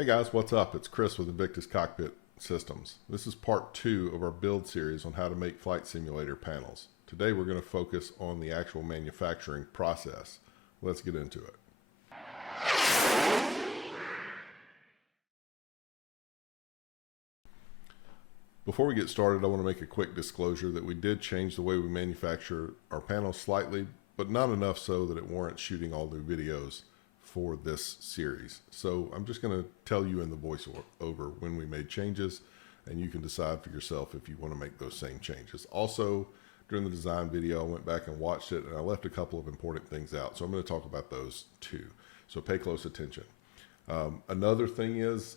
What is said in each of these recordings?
Hey guys, what's up? It's Chris with Invictus Cockpit Systems. This is part 2 of our build series on how to make flight simulator panels. Today we're going to focus on the actual manufacturing process. Let's get into it. Before we get started, I want to make a quick disclosure that we did change the way we manufacture our panels slightly, but not enough so that it warrants shooting all new videos for this series. So I'm just going to tell you in the voiceover when we made changes, and you can decide for yourself if you want to make those same changes. Also, during the design video, I went back and watched it, and I left a couple of important things out. So I'm going to talk about those too. So pay close attention. Another thing is,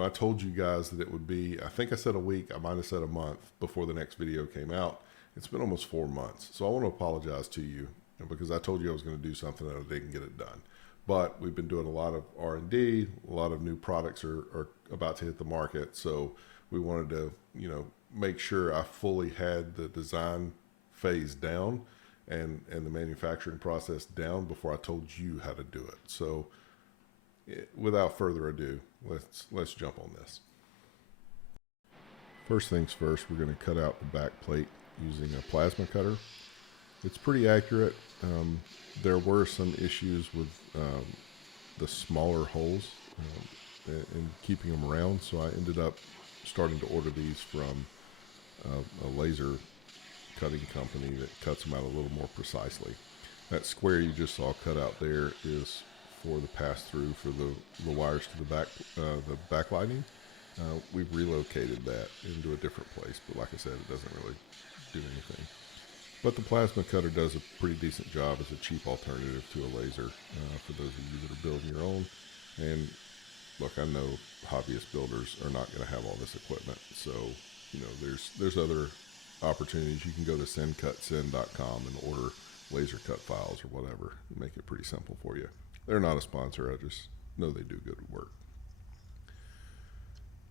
I told you guys that it would be, I think I said a week, I might have said a month before the next video came out. It's been almost 4 months. So I want to apologize to you because I told you I was going to do something and I didn't get it done. But we've been doing a lot of R&D, a lot of new products are about to hit the market. So we wanted to, make sure I fully had the design phase down and the manufacturing process down before I told you how to do it. So without further ado, let's jump on this. First things first, we're going to cut out the back plate using a plasma cutter. It's pretty accurate. There were some issues with the smaller holes and keeping them around, so I ended up starting to order these from a laser cutting company that cuts them out a little more precisely. That square you just saw cut out there is for the pass-through for the wires to the backlighting. We've relocated that into a different place, but like I said, it doesn't really do anything. But the plasma cutter does a pretty decent job as a cheap alternative to a laser for those of you that are building your own. And look, I know hobbyist builders are not going to have all this equipment. So, there's other opportunities. You can go to sendcutSend.com and order laser cut files or whatever and make it pretty simple for you. They're not a sponsor. I just know they do good work.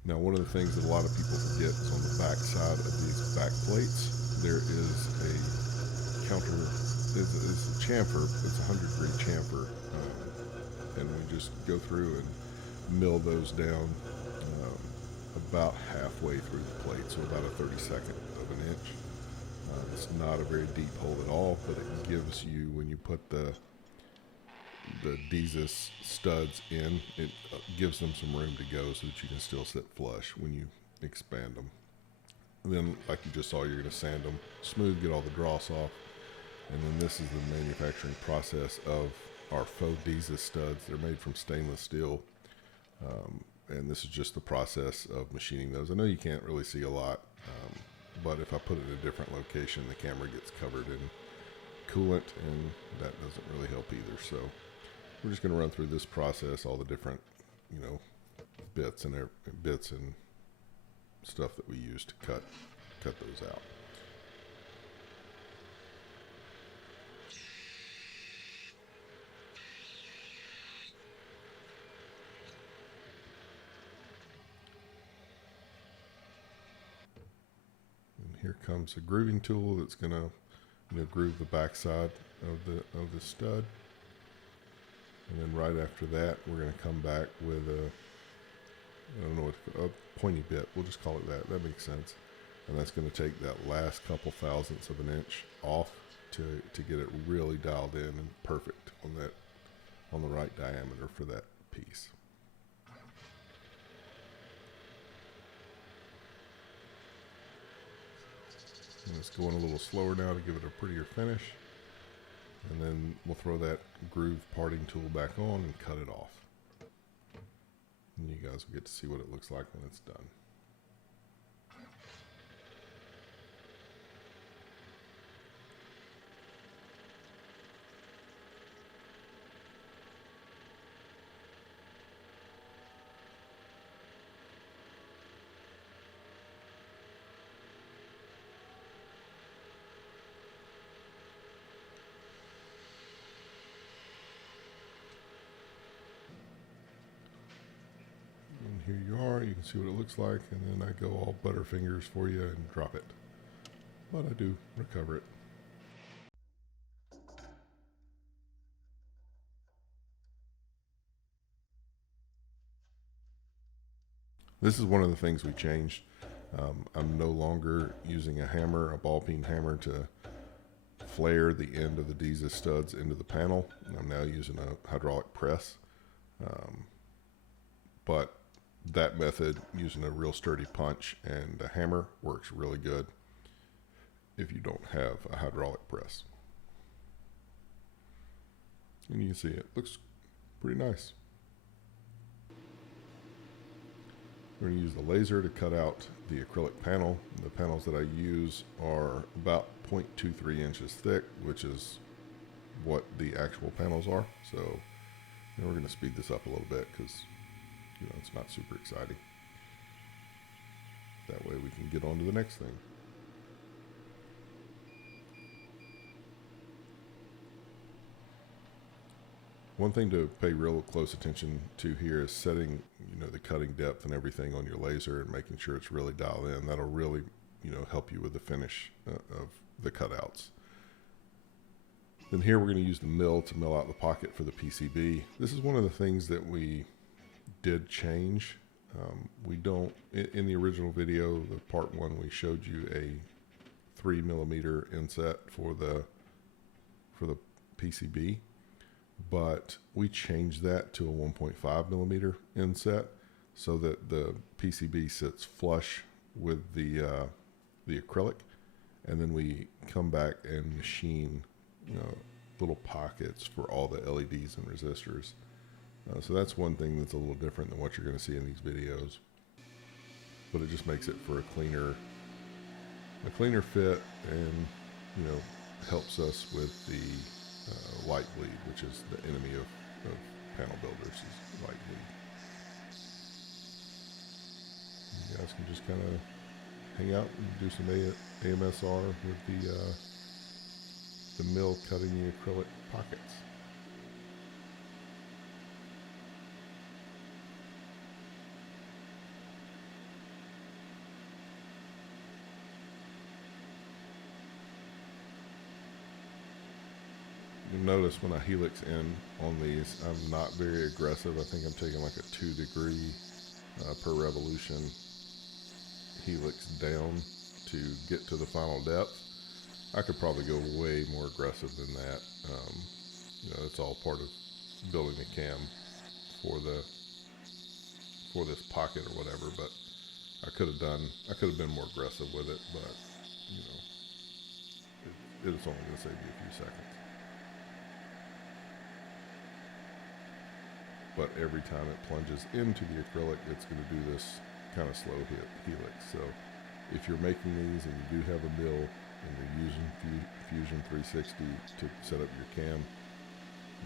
Now, one of the things that a lot of people forget is on the back side of these back plates, there is a it's a chamfer. It's a 100-degree chamfer, and we just go through and mill those down about halfway through the plate, so about a 32nd of an inch. It's not a very deep hole at all, but it gives you, when you put the Dzus studs in, it gives them some room to go so that you can still sit flush when you expand them. And then, like you just saw, you're going to sand them smooth, get all the dross off. And then this is the manufacturing process of our Faux Dzus studs. They're made from stainless steel. And this is just the process of machining those. I know you can't really see a lot, but if I put it in a different location, the camera gets covered in coolant, and that doesn't really help either. So we're just going to run through this process, all the different, bits and stuff that we use to cut those out. And here comes a grooving tool that's going to, groove the backside of the stud. And then right after that, we're going to come back with a pointy bit. We'll just call it that. That makes sense. And that's going to take that last couple thousandths of an inch off to get it really dialed in and perfect on the right diameter for that piece. And it's going a little slower now to give it a prettier finish. And then we'll throw that groove parting tool back on and cut it off. And you guys will get to see what it looks like when it's done. Here you are, you can see what it looks like, and then I go all butterfingers for you and drop it. But I do recover it. This is one of the things we changed. I'm no longer using a hammer, a ball peen hammer, to flare the end of the Dzus studs into the panel. I'm now using a hydraulic press. But that method, using a real sturdy punch and a hammer, works really good if you don't have a hydraulic press. And you can see it looks pretty nice. We're going to use the laser to cut out the acrylic panel. The panels that I use are about 0.23 inches thick, which is what the actual panels are. So we're going to speed this up a little bit because it's not super exciting. That way we can get on to the next thing. One thing to pay real close attention to here is setting, the cutting depth and everything on your laser and making sure it's really dialed in. That'll really, help you with the finish of the cutouts. Then here we're going to use the mill to mill out the pocket for the PCB. This is one of the things that we did change. We don't, in the original video, the part 1, we showed you a 3mm inset for the PCB. But we changed that to a 1.5mm inset so that the PCB sits flush with the acrylic, and then we come back and machine little pockets for all the LEDs and resistors. So that's one thing that's a little different than what you're going to see in these videos, but it just makes it for a cleaner fit, and helps us with the light bleed, which is the enemy of panel builders, is light bleed. You guys can just kind of hang out and do some AMSR with the mill cutting the acrylic pockets. You'll notice when I helix in on these, I'm not very aggressive. I think I'm taking like a 2 degree per revolution helix down to get to the final depth. I could probably go way more aggressive than that. It's all part of building a cam for this pocket or whatever, but I could have been more aggressive with it, but it's only going to save you a few seconds. But every time it plunges into the acrylic, it's going to do this kind of slow helix. So if you're making these and you do have a mill and you're using Fusion 360 to set up your cam,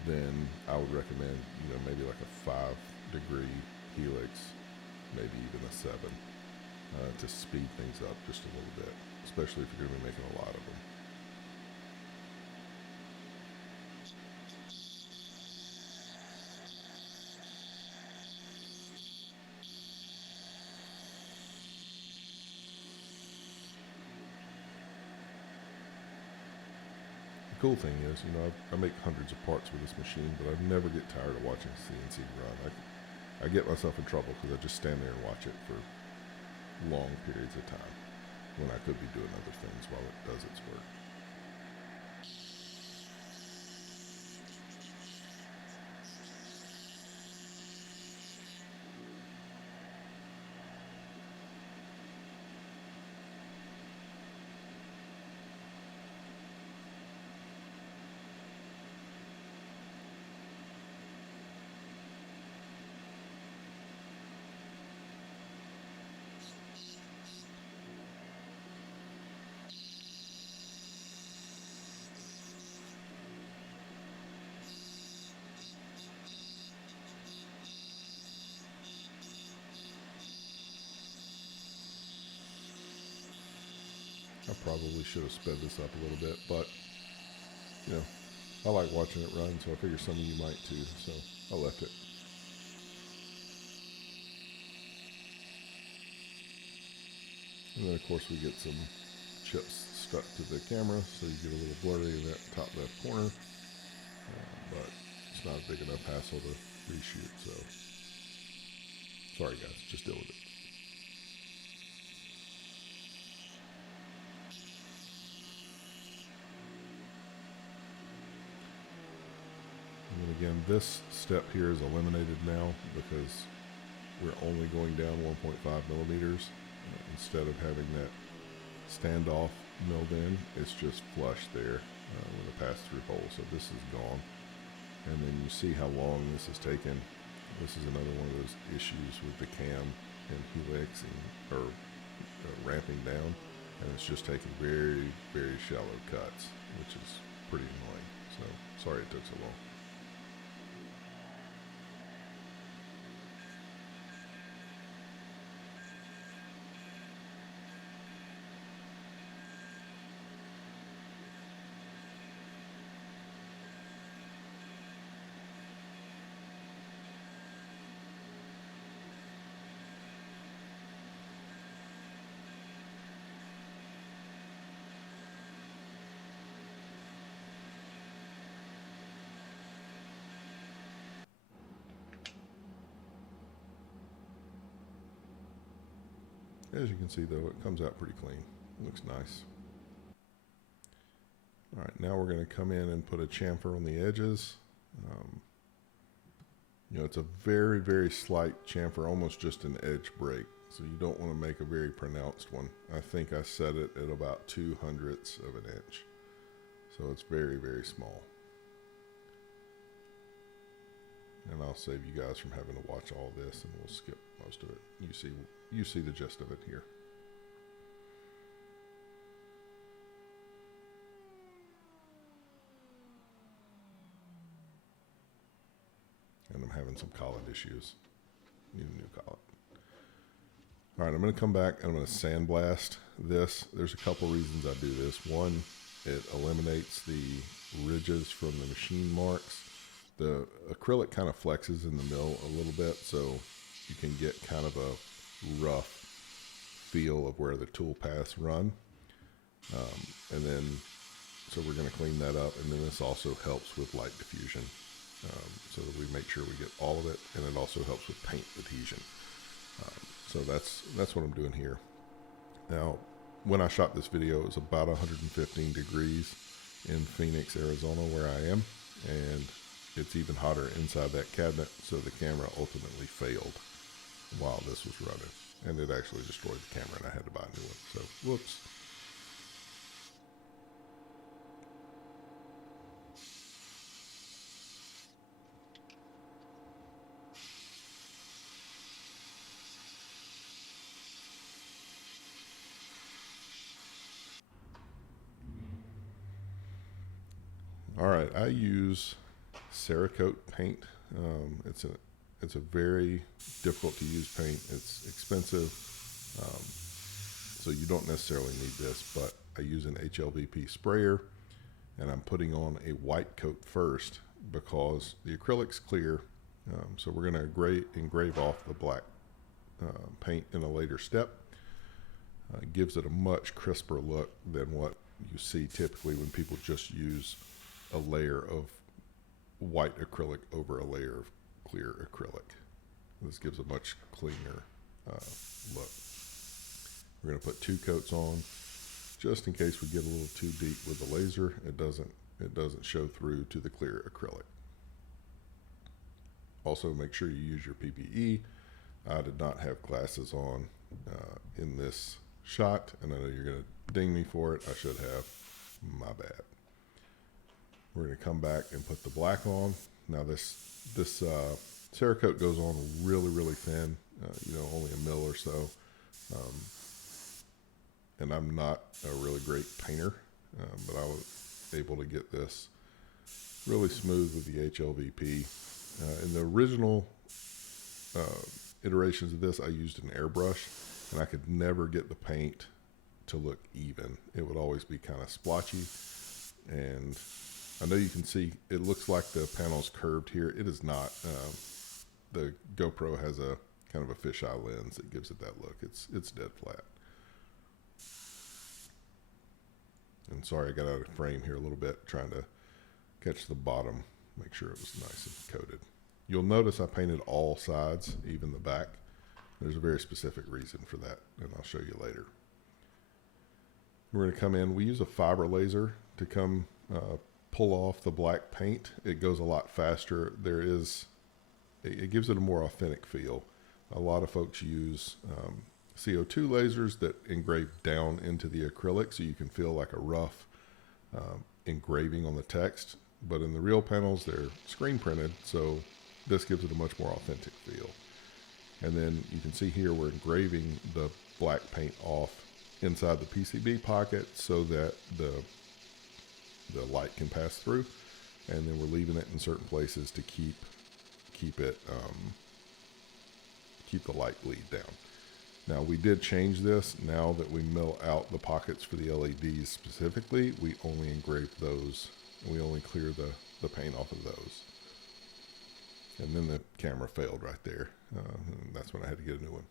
then I would recommend, maybe like a 5 degree helix, maybe even a 7, to speed things up just a little bit, especially if you're going to be making a lot of them. The cool thing is, I make hundreds of parts with this machine, but I never get tired of watching CNC run. I get myself in trouble because I just stand there and watch it for long periods of time when I could be doing other things while it does its work. I probably should have sped this up a little bit, but, I like watching it run, so I figure some of you might too, so I left it. And then, of course, we get some chips stuck to the camera, so you get a little blurry in that top left corner, but it's not a big enough hassle to reshoot, so sorry guys, just deal with it. Again, this step here is eliminated now because we're only going down 1.5 millimeters instead of having that standoff milled in. It's just flush there with a pass-through hole. So this is gone. And then you see how long this has taken. This is another one of those issues with the cam and helixing or ramping down, and it's just taking very, very shallow cuts, which is pretty annoying. So sorry it took so long. As you can see though, it comes out pretty clean. It looks nice. All right, now we're going to come in and put a chamfer on the edges. You know, it's a very, very slight chamfer, almost just an edge break. So you don't want to make a very pronounced one. I think I set it at about 2/100ths of an inch. So it's very, very small. And I'll save you guys from having to watch all this, and we'll skip most of it. You see the gist of it here. And I'm having some collet issues. Need a new collet. All right, I'm going to come back and I'm going to sandblast this. There's a couple reasons I do this. One, it eliminates the ridges from the machine marks. The acrylic kind of flexes in the mill a little bit, so you can get kind of a rough feel of where the tool paths run. And then, so we're going to clean that up, and then this also helps with light diffusion, so that we make sure we get all of it, and it also helps with paint adhesion. So that's what I'm doing here. Now, when I shot this video, it was about 115 degrees in Phoenix, Arizona, where I am, and it's even hotter inside that cabinet, so the camera ultimately failed while this was running. And it actually destroyed the camera, and I had to buy a new one. So, whoops. All right, I use Cerakote paint. It's a very difficult to use paint. It's expensive, so you don't necessarily need this, but I use an HLVP sprayer, and I'm putting on a white coat first because the acrylic's clear, so we're going to engrave off the black paint in a later step. It gives it a much crisper look than what you see typically when people just use a layer of white acrylic over a layer of clear acrylic. This gives a much cleaner look. We're going to put 2 coats on just in case we get a little too deep with the laser. It doesn't show through to the clear acrylic. Also, make sure you use your PPE. I did not have glasses on in this shot, and I know you're going to ding me for it. I should have. My bad. We're going to come back and put the black on. Now this Cerakote goes on really, really thin, only a mil or so. And I'm not a really great painter, but I was able to get this really smooth with the HLVP. In the original iterations of this, I used an airbrush, and I could never get the paint to look even. It would always be kind of splotchy, and I know you can see it looks like the panel's curved here. It is not. The GoPro has a kind of a fisheye lens that gives it that look. It's dead flat. And sorry, I got out of frame here a little bit trying to catch the bottom, make sure it was nice and coated. You'll notice I painted all sides, even the back. There's a very specific reason for that, and I'll show you later. We're going to come in. We use a fiber laser to come pull off the black paint, it goes a lot faster. It gives it a more authentic feel. A lot of folks use CO2 lasers that engrave down into the acrylic so you can feel like a rough engraving on the text. But in the real panels, they're screen printed, so this gives it a much more authentic feel. And then you can see here we're engraving the black paint off inside the PCB pocket so that the light can pass through, and then we're leaving it in certain places to keep the light bleed down. Now, we did change this. Now that we mill out the pockets for the LEDs specifically, we only engrave those, and we only clear the paint off of those. And then the camera failed right there. And that's when I had to get a new one.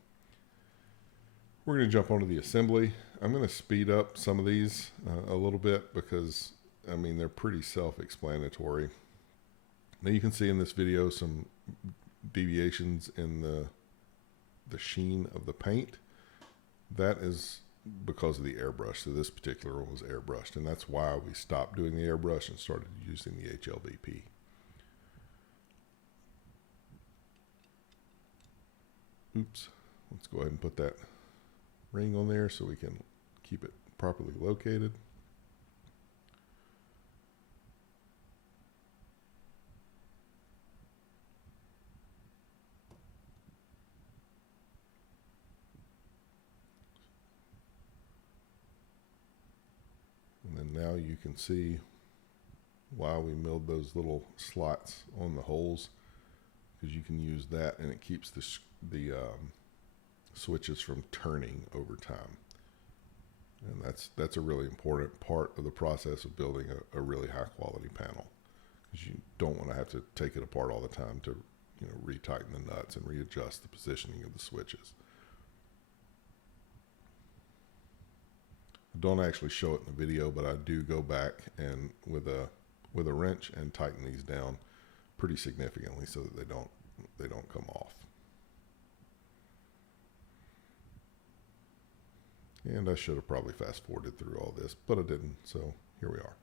We're going to jump onto the assembly. I'm going to speed up some of these a little bit because, I mean, they're pretty self-explanatory. Now you can see in this video some deviations in the sheen of the paint. That is because of the airbrush. So this particular one was airbrushed, and that's why we stopped doing the airbrush and started using the HLVP. Oops. Let's go ahead and put that ring on there so we can keep it properly located. And then now you can see why we milled those little slots on the holes, because you can use that and it keeps the switches from turning over time. And that's a really important part of the process of building a really high quality panel, because you don't want to have to take it apart all the time to retighten the nuts and readjust the positioning of the switches. I don't actually show it in the video, but I do go back and with a wrench and tighten these down pretty significantly so that they don't come off. And I should have probably fast forwarded through all this, but I didn't, so here we are.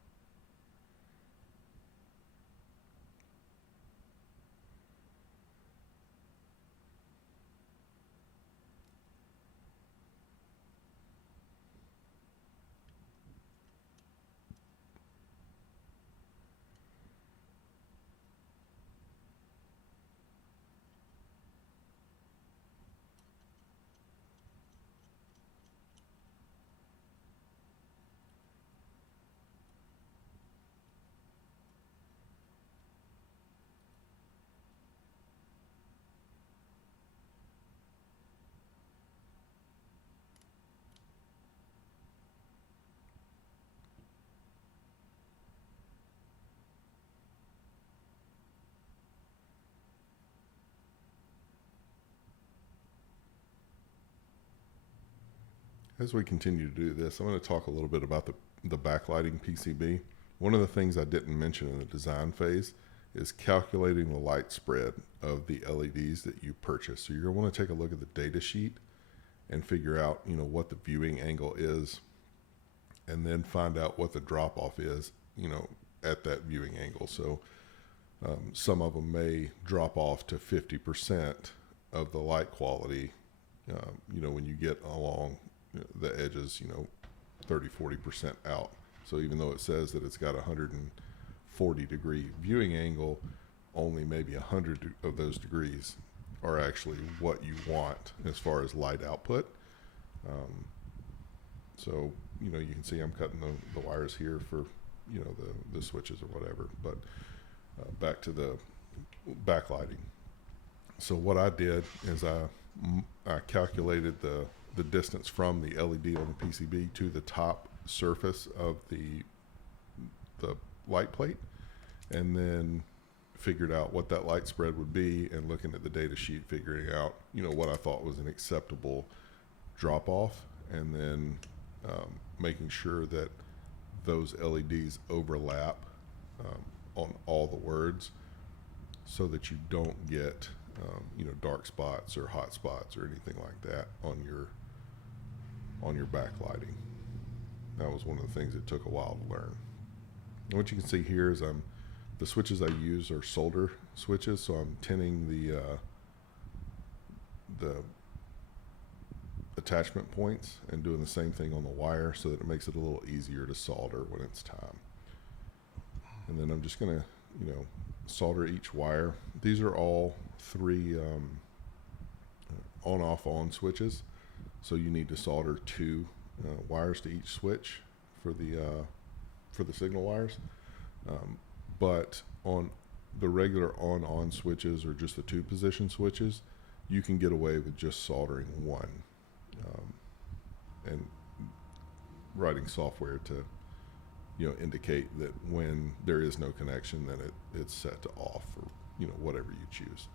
As we continue to do this, I'm going to talk a little bit about the backlighting PCB. One of the things I didn't mention in the design phase is calculating the light spread of the LEDs that you purchase. So you're going to want to take a look at the data sheet and figure out, what the viewing angle is, and then find out what the drop off is, at that viewing angle. So some of them may drop off to 50% of the light quality, when you get along the edges, 30-40% out. So even though it says that it's got a 140 degree viewing angle, only maybe 100 of those degrees are actually what you want as far as light output. So you can see I'm cutting the wires here for the switches or whatever. But back to the backlighting. So what I did is I calculated the distance from the LED on the PCB to the top surface of the light plate, and then figured out what that light spread would be, and looking at the data sheet, figuring out what I thought was an acceptable drop off, and then making sure that those LEDs overlap on all the words, so that you don't get dark spots or hot spots or anything like that on your backlighting. That was one of the things that took a while to learn. And what you can see here is the switches I use are solder switches, so I'm tinning the attachment points and doing the same thing on the wire so that it makes it a little easier to solder when it's time. And then I'm just going to, solder each wire. These are all 3 on switches, so you need to solder 2 wires to each switch for the signal wires. But on the regular on switches, or just the 2 position switches, you can get away with just soldering 1 and writing software to indicate that when there is no connection, then it's set to off, or whatever you choose.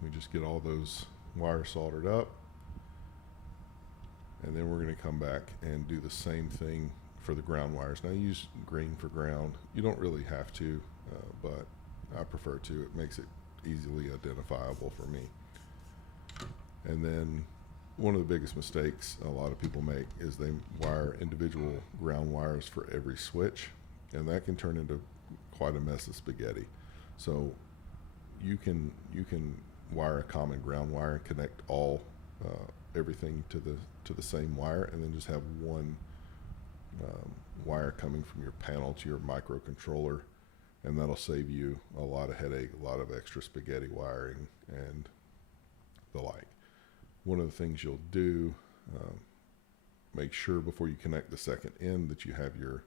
We just get all those wires soldered up, and then we're going to come back and do the same thing for the ground wires. Now, I use green for ground. You don't really have to, but I prefer to. It makes it easily identifiable for me. And then one of the biggest mistakes a lot of people make is they wire individual ground wires for every switch, and that can turn into quite a mess of spaghetti. So you can wire a common ground wire and connect everything to the same wire, and then just have one wire coming from your panel to your microcontroller, and that'll save you a lot of headache, a lot of extra spaghetti wiring, and the like. One of the things you'll do, make sure before you connect the second end that you have your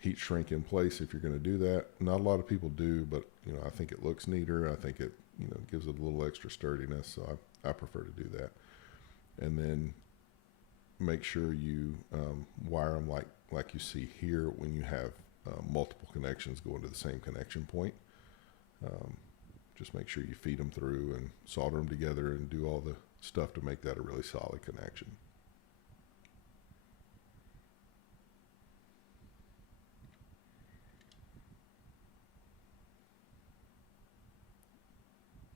heat shrink in place if you're going to do that. Not a lot of people do, but I think it looks neater. I think it gives it a little extra sturdiness, so I prefer to do that. And then make sure you wire them like you see here when you have multiple connections going to the same connection point. Just make sure you feed them through and solder them together and do all the stuff to make that a really solid connection.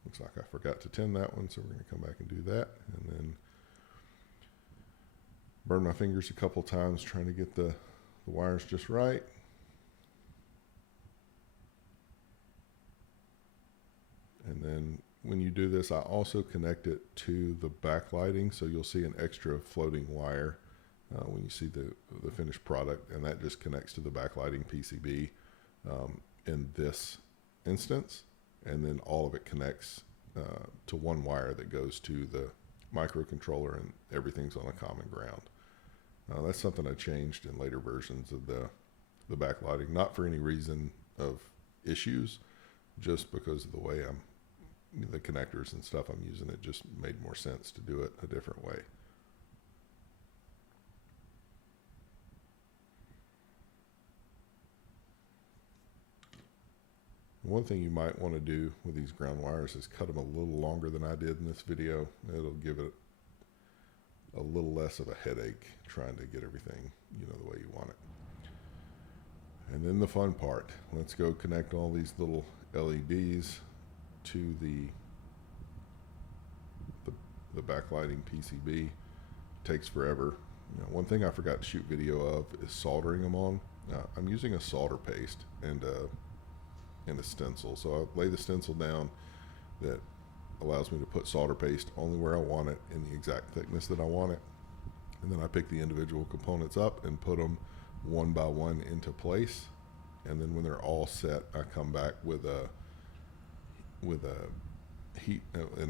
Looks like I forgot to tin that one, so we're going to come back and do that, and then burn my fingers a couple times trying to get the wires just right. And then when you do this, I also connect it to the backlighting, so you'll see an extra floating wire when you see the finished product, and that just connects to the backlighting PCB in this instance, and then all of it connects to one wire that goes to the microcontroller, and everything's on a common ground. That's something I changed in later versions of the backlighting, not for any reason of issues, just because of the way the connectors and stuff I'm using. It just made more sense to do it a different way. One thing you might want to do with these ground wires is cut them a little longer than I did in this video. It'll give it a little less of a headache trying to get everything the way you want it. And then the fun part, let's go connect all these little LEDs to the backlighting PCB. It takes forever. One thing I forgot to shoot video of is soldering them on. I'm using a solder paste and a stencil. So I lay the stencil down that allows me to put solder paste only where I want it, in the exact thickness that I want it. And then I pick the individual components up and put them one by one into place. And then when they're all set, I come back with an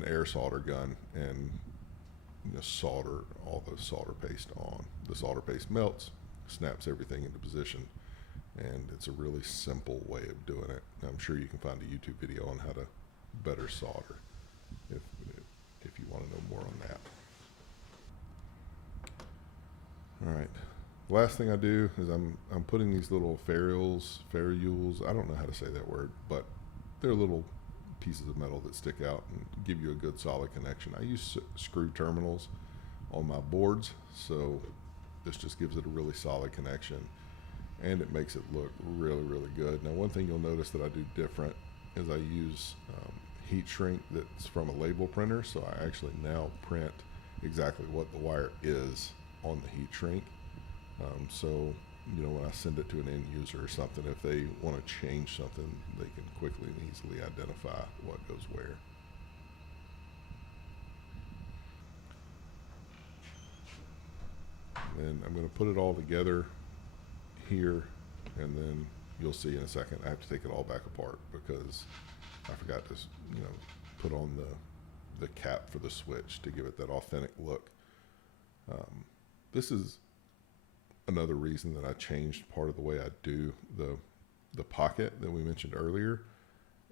air solder gun and solder all the solder paste on. The solder paste melts, snaps everything into position, and it's a really simple way of doing it. I'm sure you can find a YouTube video on how to better solder if you want to know more on that. All right, last thing I do is I'm putting these little ferrules, I don't know how to say that word, but they're little pieces of metal that stick out and give you a good solid connection. I use screw terminals on my boards, so this just gives it a really solid connection, and it makes it look really, really good. Now, one thing you'll notice that I do different is I use heat shrink that's from a label printer, so I actually now print exactly what the wire is on the heat shrink. So you know, when I send it to an end user or something, if they want to change something, they can quickly and easily identify what goes where. And I'm going to put it all together here, and then you'll see in a second I have to take it all back apart because I forgot to, you know, put on the cap for the switch to give it that authentic look. This is another reason that I changed part of the way I do the pocket that we mentioned earlier.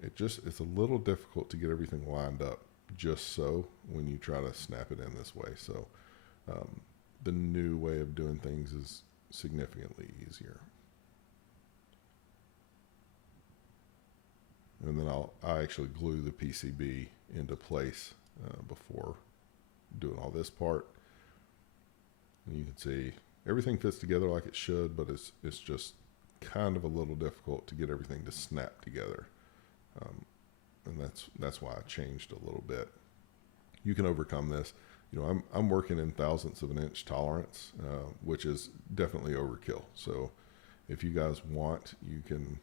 It's a little difficult to get everything lined up just so when you try to snap it in this way. So the new way of doing things is significantly easier. And then I actually glue the PCB into place before doing all this part. And you can see everything fits together like it should, but it's just kind of a little difficult to get everything to snap together. And that's why I changed a little bit. You can overcome this. You know, I'm working in thousandths of an inch tolerance, which is definitely overkill. So if you guys want, you can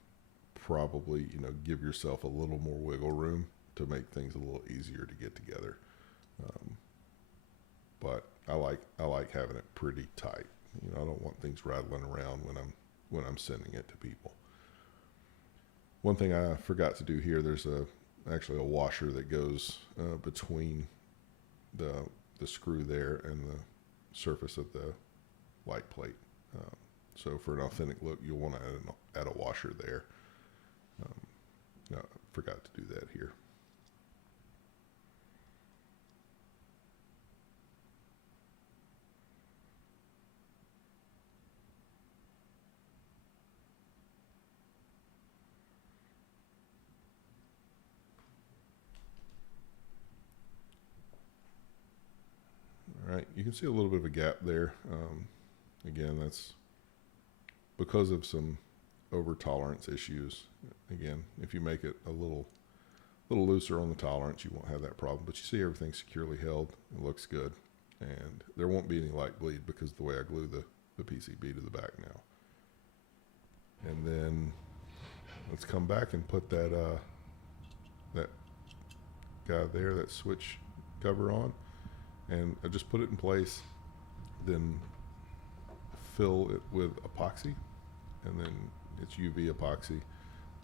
probably, you know, give yourself a little more wiggle room to make things a little easier to get together. But I like having it pretty tight. You know, I don't want things rattling around when I'm sending it to people. One thing I forgot to do here, there's actually a washer that goes between the screw there and the surface of the light plate. So for an authentic look, you'll want to add a washer there. No, I forgot to do that here. All right, you can see a little bit of a gap there. Again, that's because of some over tolerance issues. Again, if you make it a little looser on the tolerance, you won't have that problem. But you see everything's securely held. It looks good. And there won't be any light bleed because of the way I glue the PCB to the back now. And then let's come back and put that guy there, that switch cover on. And I just put it in place, then fill it with epoxy, and then it's UV epoxy.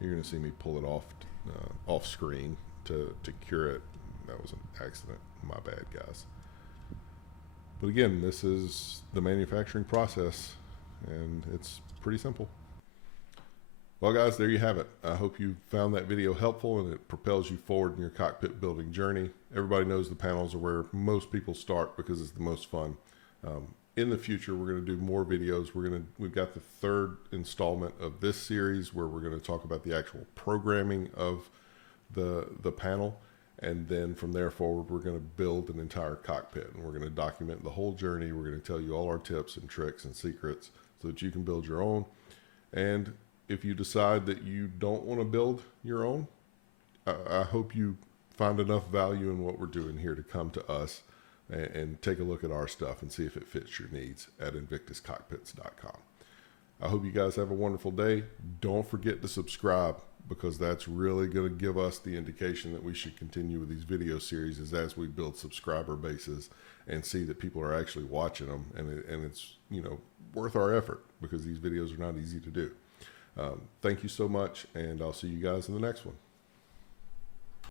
You're going to see me pull it off screen to cure it. That was an accident. My bad, guys. But again, this is the manufacturing process, and it's pretty simple. Well, guys, there you have it. I hope you found that video helpful and it propels you forward in your cockpit building journey. Everybody knows the panels are where most people start because it's the most fun. In the future, we're going to do more videos. We've got the third installment of this series where we're going to talk about the actual programming of the panel. And then from there forward, we're going to build an entire cockpit, and we're going to document the whole journey. We're going to tell you all our tips and tricks and secrets so that you can build your own. And if you decide that you don't want to build your own, I hope you find enough value in what we're doing here to come to us and take a look at our stuff and see if it fits your needs at invictuscockpits.com. I hope you guys have a wonderful day. Don't forget to subscribe, because that's really going to give us the indication that we should continue with these video series as we build subscriber bases and see that people are actually watching them, and it's, you know, worth our effort, because these videos are not easy to do. Thank you so much, and I'll see you guys in the next one.